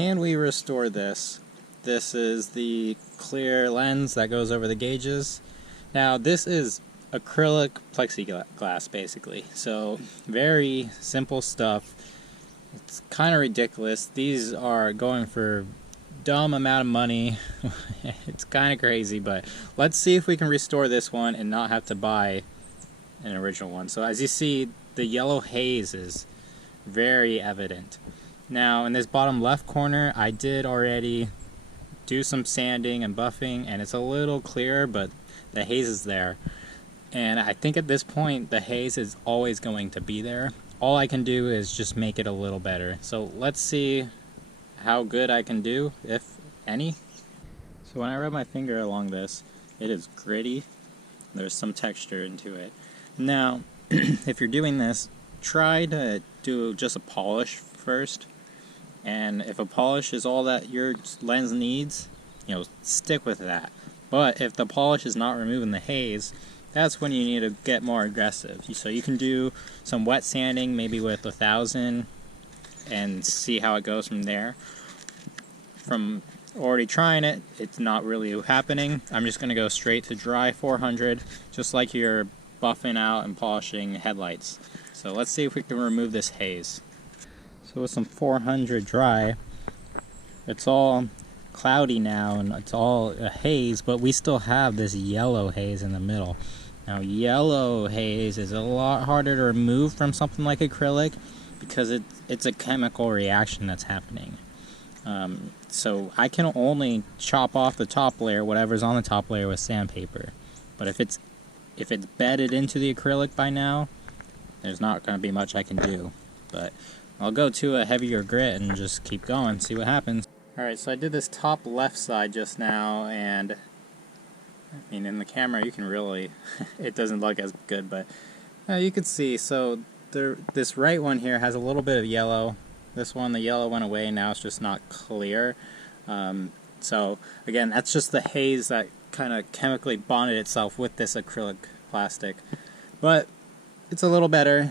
can we restore this? This is the clear lens that goes over the gauges. Now this is acrylic plexiglass basically, so very simple stuff. It's kind of ridiculous. These are going for dumb amount of money. It's kind of crazy, but let's see if we can restore this one and not have to buy an original one. So as you see, the yellow haze is very evident. Now in this bottom left corner, I did already do some sanding and buffing, and it's a little clearer, but the haze is there. And I think at this point the haze is always going to be there. All I can do is just make it a little better. So let's see how good I can do, if any. So when I rub my finger along this, it is gritty. There's some texture into it. Now, if you're doing this, try to do just a polish first. And if a polish is all that your lens needs, stick with that. But if the polish is not removing the haze, that's when you need to get more aggressive. So you can do some wet sanding, maybe with 1000, and see how it goes from there. From already trying it, it's not really happening. I'm just going to go straight to dry 400, just like you're buffing out and polishing headlights. So let's see if we can remove this haze. So with some 400 dry, it's all cloudy now and it's all a haze, but we still have this yellow haze in the middle. Now yellow haze is a lot harder to remove from something like acrylic because it's a chemical reaction that's happening. So I can only chop off the top layer, whatever's on the top layer, with sandpaper. But if it's bedded into the acrylic by now, there's not going to be much I can do. But I'll go to a heavier grit and just keep going, see what happens. Alright, so I did this top left side just now, and I mean in the camera you can really, it doesn't look as good, but you can see, so this right one here has a little bit of yellow. This one, the yellow went away, now it's just not clear. So again, that's just the haze that kind of chemically bonded itself with this acrylic plastic. But it's a little better,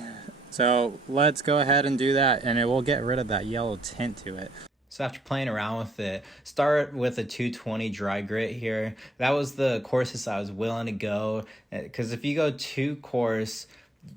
so let's go ahead and do that, and it will get rid of that yellow tint to it. So after playing around with it, start with a 220 dry grit here. That was the coarsest I was willing to go, because if you go too coarse,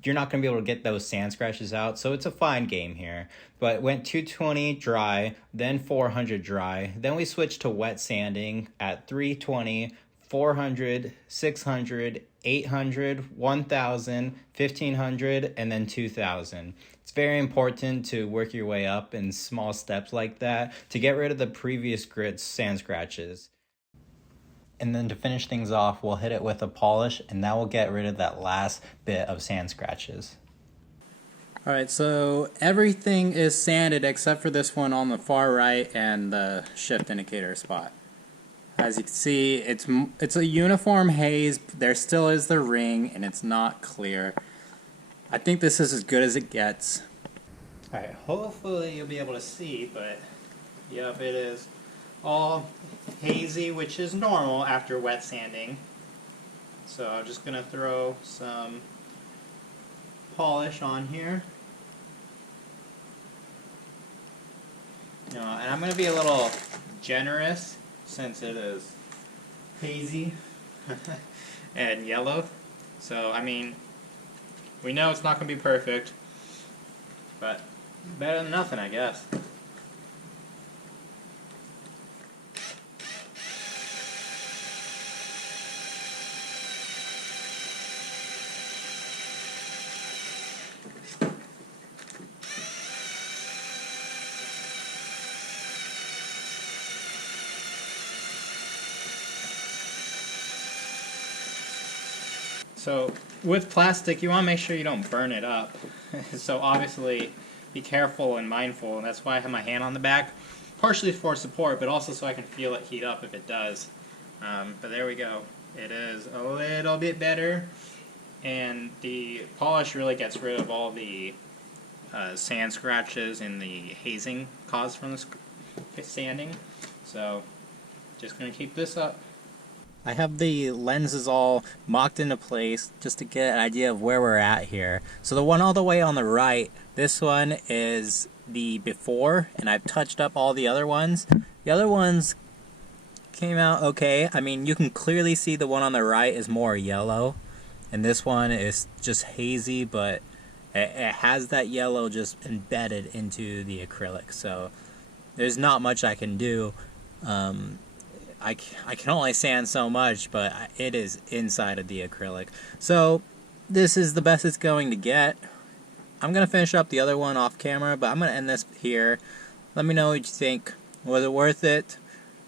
you're not going to be able to get those sand scratches out. So it's a fine game here. But went 220 dry, then 400 dry. Then we switched to wet sanding at 320, 400, 600, 800, 1000, 1500, and then 2000. It's very important to work your way up in small steps like that to get rid of the previous grit sand scratches. And then to finish things off, we'll hit it with a polish, and that will get rid of that last bit of sand scratches. Alright, so everything is sanded except for this one on the far right and the shift indicator spot. As you can see, it's a uniform haze. There still is the ring, and it's not clear. I think this is as good as it gets. Alright, hopefully you'll be able to see, but yep, it is all hazy, which is normal after wet sanding. So I'm just going to throw some polish on here. And I'm going to be a little generous since it is hazy and yellow. So, I mean, we know it's not going to be perfect, but better than nothing, I guess. So with plastic, you want to make sure you don't burn it up. So obviously be careful and mindful, and that's why I have my hand on the back, partially for support, but also so I can feel it heat up if it does. But there we go. It is a little bit better, and the polish really gets rid of all the sand scratches and the hazing caused from the sanding. So just going to keep this up. I have the lenses all mocked into place just to get an idea of where we're at here. So the one all the way on the right, this one is the before, and I've touched up all the other ones. The other ones came out okay. I mean, you can clearly see the one on the right is more yellow, and this one is just hazy, but it has that yellow just embedded into the acrylic. So there's not much I can do. I can only sand so much, but it is inside of the acrylic. So this is the best it's going to get. I'm going to finish up the other one off camera, but I'm going to end this here. Let me know what you think. Was it worth it?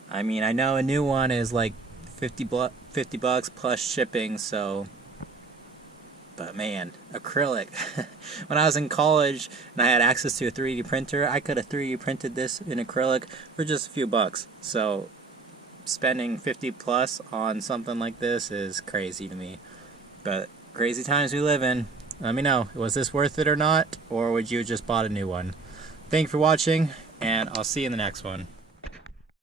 I mean, I know a new one is like 50 bucks plus shipping, so... But man, acrylic. When I was in college and I had access to a 3D printer, I could have 3D printed this in acrylic for just a few bucks. So spending 50 plus on something like this is crazy to me. But crazy times we live in. Let me know, was this worth it or not? Or would you have just bought a new one? Thank you for watching, and I'll see you in the next one.